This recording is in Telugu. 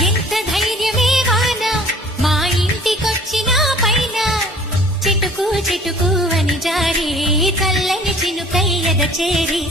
ఎంత ధైర్యమే వాన మా ఇంటికొచ్చిన పైన చిటుకు చిటుకు అని జారి చల్లని చినుకయ్యద చేరి